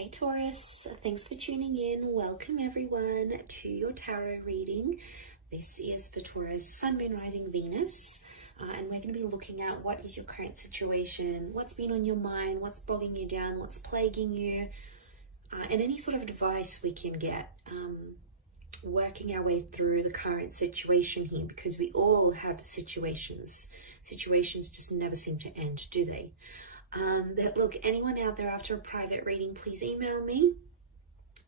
Hey Taurus, thanks for tuning in. Welcome everyone to your tarot reading. This is for Taurus, Sun, Moon, Rising, Venus. And we're going to be looking at what is your current situation, what's been on your mind, what's bogging you down, what's plaguing you, and any sort of advice we can get working our way through the current situation here, because we all have situations. Situations just never seem to end, do they? But look, anyone out there after a private reading, please email me.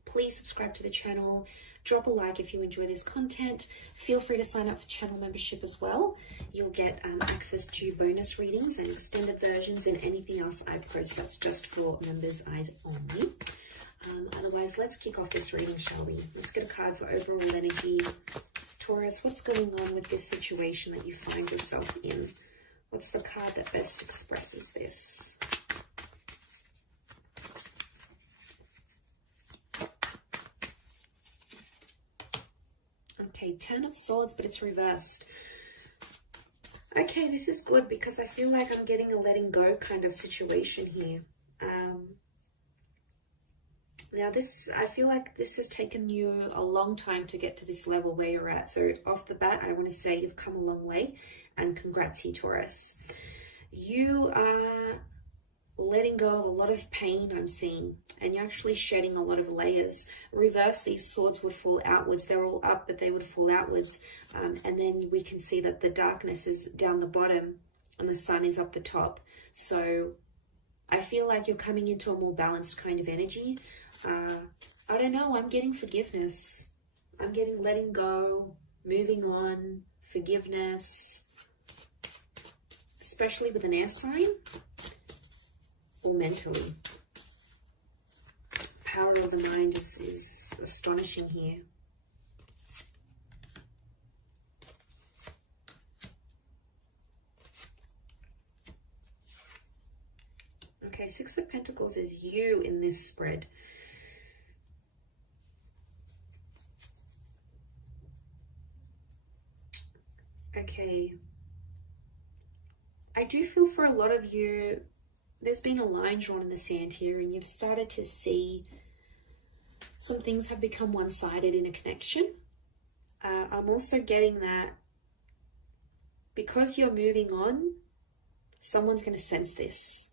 Please subscribe to the channel. Drop a like if you enjoy this content. Feel free to sign up for channel membership as well. You'll get access to bonus readings and extended versions and anything else I post. That's just for members' eyes only. Otherwise, let's kick off this reading, shall we? Let's get a card for overall energy. Taurus, what's going on with this situation that you find yourself in? What's the card that best expresses this? Okay, Ten of Swords, but it's reversed. Okay, this is good because I feel like I'm getting a letting go kind of situation here. Now I feel like this has taken you a long time to get to this level where you're at. So off the bat, I want to say you've come a long way. And congrats here, Taurus. You are letting go of a lot of pain, I'm seeing, and you're actually shedding a lot of layers. Reverse, these swords would fall outwards. They're all up, but they would fall outwards. And then we can see that the darkness is down the bottom and the sun is up the top. So I feel like you're coming into a more balanced kind of energy. I don't know, I'm getting forgiveness. I'm getting letting go, moving on, forgiveness. Especially with an air sign or mentally. Power of the mind is astonishing here. Okay, Six of Pentacles is you in this spread. Okay. I do feel for a lot of you, there's been a line drawn in the sand here and you've started to see some things have become one-sided in a connection. I'm also getting that because you're moving on, someone's going to sense this.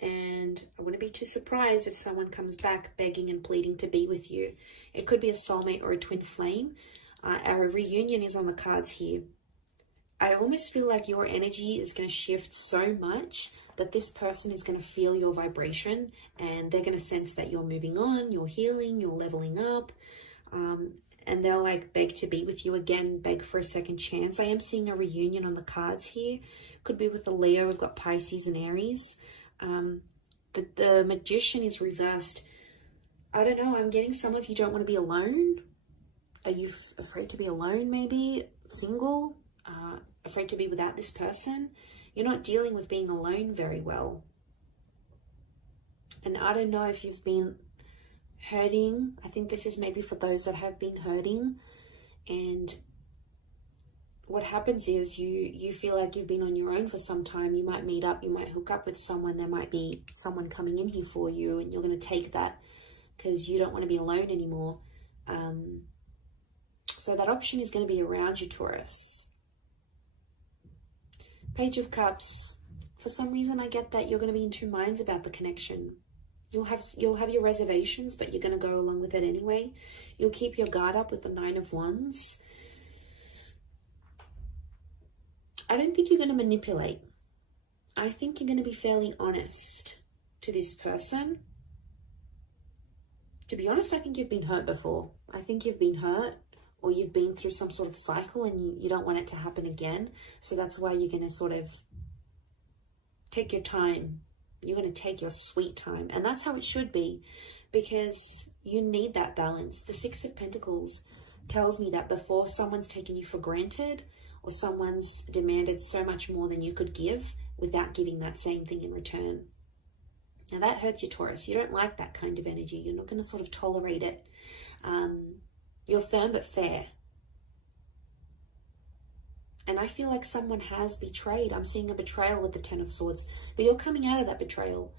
And I wouldn't be too surprised if someone comes back begging and pleading to be with you. It could be a soulmate or a twin flame. Our reunion is on the cards here. I almost feel like your energy is going to shift so much that this person is going to feel your vibration and they're going to sense that you're moving on, you're healing, you're leveling up, and they'll like beg to be with you again, beg for a second chance. I am seeing a reunion on the cards here. Could be with a Leo. We've got Pisces and Aries. The Magician is reversed. I don't know. I'm getting some of you don't want to be alone. Are you afraid to be alone maybe? Single? Afraid to be without this person. You're not dealing with being alone very well. And I don't know if you've been hurting. I think this is maybe for those that have been hurting. And what happens is you feel like you've been on your own for some time. You might meet up, you might hook up with someone. There might be someone coming in here for you and you're going to take that because you don't want to be alone anymore. So that option is going to be around you, Taurus. Page of Cups. For some reason, I get that you're going to be in two minds about the connection. You'll have your reservations, but you're going to go along with it anyway. You'll keep your guard up with the Nine of Wands. I don't think you're going to manipulate. I think you're going to be fairly honest to this person. To be honest, I think you've been hurt before. I think you've been hurt. Or you've been through some sort of cycle and you don't want it to happen again. So that's why you're going to sort of take your time. You're going to take your sweet time. And that's how it should be, because you need that balance. The Six of Pentacles tells me that before someone's taken you for granted or someone's demanded so much more than you could give without giving that same thing in return. Now that hurts you, Taurus. You don't like that kind of energy. You're not going to sort of tolerate it. You're firm but fair. And I feel like someone has betrayed. I'm seeing a betrayal with the Ten of Swords. But you're coming out of that betrayal.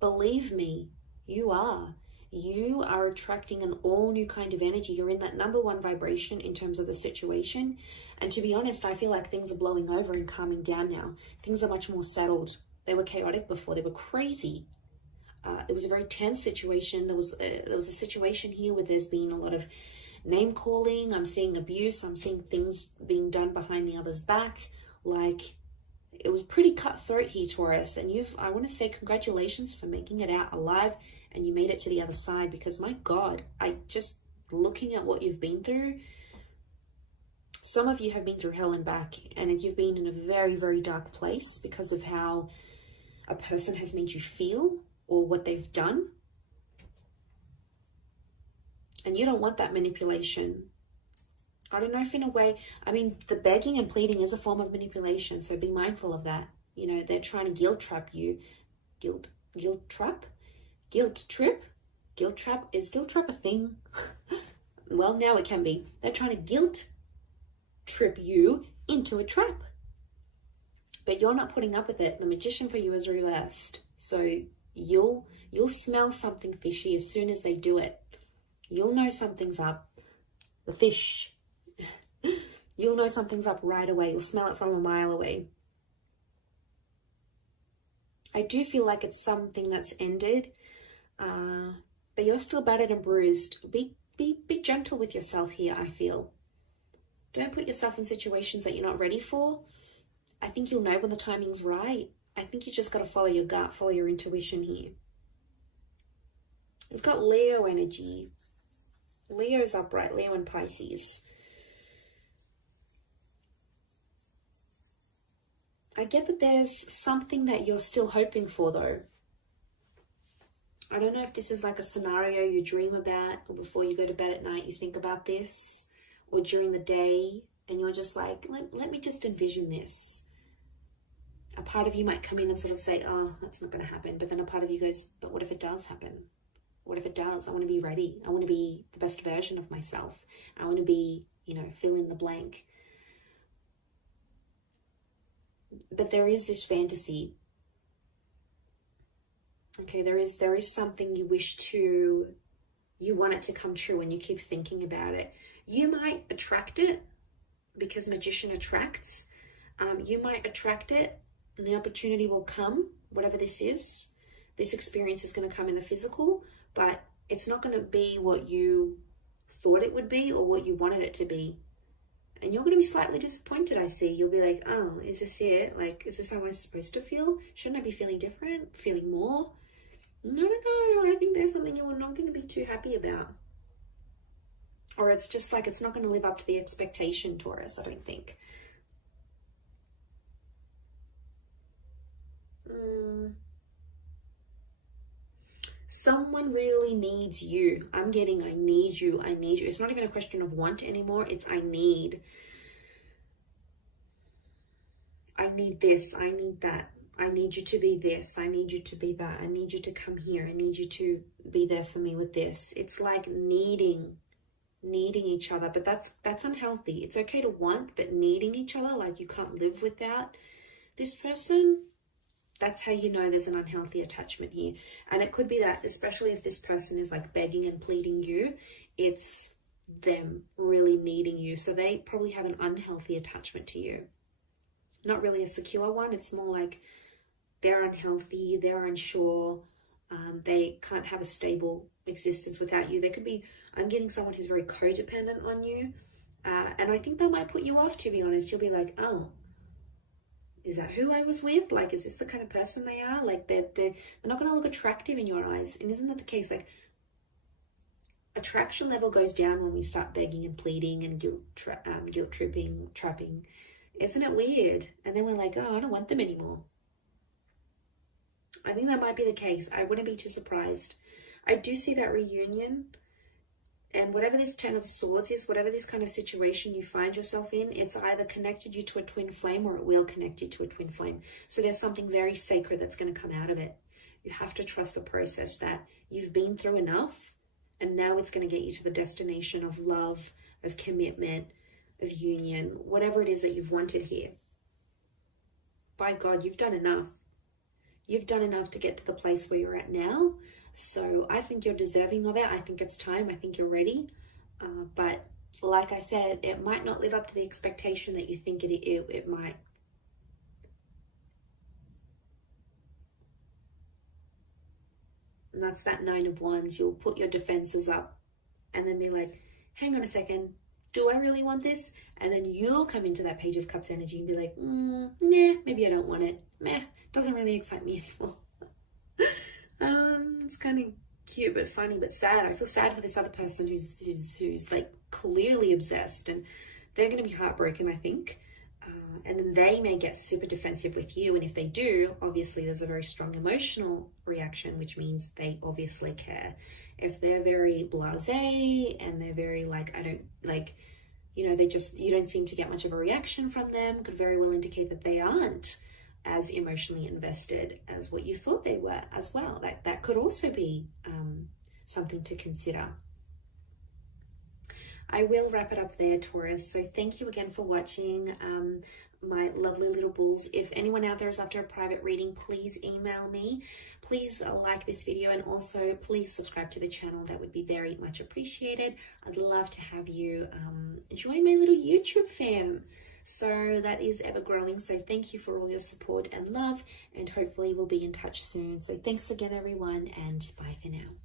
Believe me, You are. You are attracting an all new kind of energy. You're in that number one vibration in terms of the situation. And to be honest, I feel like things are blowing over and calming down now. Things are much more settled. They were chaotic before. They were crazy. It was a very tense situation. There was a situation here where there's been a lot of name calling. I'm seeing abuse. I'm seeing things being done behind the other's back. Like, it was pretty cutthroat here, Taurus. And I want to say congratulations for making it out alive. And you made it to the other side, because my God, looking at what you've been through, some of you have been through hell and back, and you've been in a very, very dark place because of how a person has made you feel or what they've done. And you don't want that manipulation. I don't know if in a way, I mean, the begging and pleading is a form of manipulation, so be mindful of that. You know, they're trying to guilt trap you. Guilt trap? Guilt trip? Guilt trap? Is guilt trap a thing? Well, now it can be. They're trying to guilt trip you into a trap. But you're not putting up with it. The magician for you is reversed. So you'll smell something fishy as soon as they do it. You'll know something's up. The fish. You'll know something's up right away. You'll smell it from a mile away. I do feel like it's something that's ended. But you're still battered and bruised. Be gentle with yourself here, I feel. Don't put yourself in situations that you're not ready for. I think you'll know when the timing's right. I think you just got to follow your gut, follow your intuition here. We've got Leo energy. Leo's upright, Leo and Pisces. I get that there's something that you're still hoping for, though. I don't know if this is like a scenario you dream about, or before you go to bed at night you think about this, or during the day and you're just like, let me just envision this. A part of you might come in and sort of say, oh, that's not going to happen. But then a part of you goes, but what if it does happen? What if it does? I want to be ready. I want to be the best version of myself. I want to be, fill in the blank. But there is this fantasy. Okay, there is something you want it to come true, and you keep thinking about it. You might attract it because magician attracts. You might attract it and the opportunity will come, whatever this is. This experience is going to come in the physical, but it's not going to be what you thought it would be or what you wanted it to be. And you're going to be slightly disappointed, I see. You'll be like, oh, is this it? Like, is this how I'm supposed to feel? Shouldn't I be feeling different? Feeling more? No. I think there's something you're not going to be too happy about. Or it's just like it's not going to live up to the expectation, Taurus, I don't think. Someone really needs you. I'm getting I need you. It's not even a question of want anymore. It's I need. I need this. I need that. I need you to be this. I need you to be that. I need you to come here. I need you to be there for me with this. It's like needing each other, but that's unhealthy. It's okay to want, but needing each other, like you can't live without this person, that's how you know there's an unhealthy attachment here. And it could be that, especially if this person is like begging and pleading you, it's them really needing you. So they probably have an unhealthy attachment to you. Not really a secure one. It's more like they're unhealthy, they're unsure, they can't have a stable existence without you. They could be, I'm getting someone who's very codependent on you. And I think that might put you off, to be honest. You'll be like, oh, is that who I was with? Like, is this the kind of person they are? Like, they're not going to look attractive in your eyes. And isn't that the case? Like, attraction level goes down when we start begging and pleading and guilt tripping, trapping. Isn't it weird? And then we're like, oh, I don't want them anymore. I think that might be the case. I wouldn't be too surprised. I do see that reunion. And whatever this 10 of Swords is, whatever this kind of situation you find yourself in, it's either connected you to a twin flame or it will connect you to a twin flame. So there's something very sacred that's going to come out of it. You have to trust the process, that you've been through enough and now it's going to get you to the destination of love, of commitment, of union, whatever it is that you've wanted here. By God, you've done enough. You've done enough to get to the place where you're at now. So I think you're deserving of it. I think it's time. I think you're ready. But like I said, it might not live up to the expectation that you think it might. And that's that 9 of Wands. You'll put your defenses up and then be like, hang on a second, do I really want this? And then you'll come into that Page of Cups energy and be like, nah, maybe I don't want it. Meh, doesn't really excite me anymore. It's kind of cute but funny but sad. I feel sad for this other person who's like clearly obsessed, and they're going to be heartbroken, I think. And then they may get super defensive with you, and if they do, obviously there's a very strong emotional reaction, which means they obviously care. If they're very blasé and they're very like, I don't like, you know, you don't seem to get much of a reaction from them, could very well indicate that they aren't as emotionally invested as what you thought they were as well. That could also be something to consider. I will wrap it up there, Taurus. So thank you again for watching, my lovely little bulls. If anyone out there is after a private reading, please email me. Please like this video, and also please subscribe to the channel. That would be very much appreciated. I'd love to have you join my little YouTube fam. So that is ever growing. So thank you for all your support and love, and hopefully we'll be in touch soon. So thanks again, everyone, and bye for now.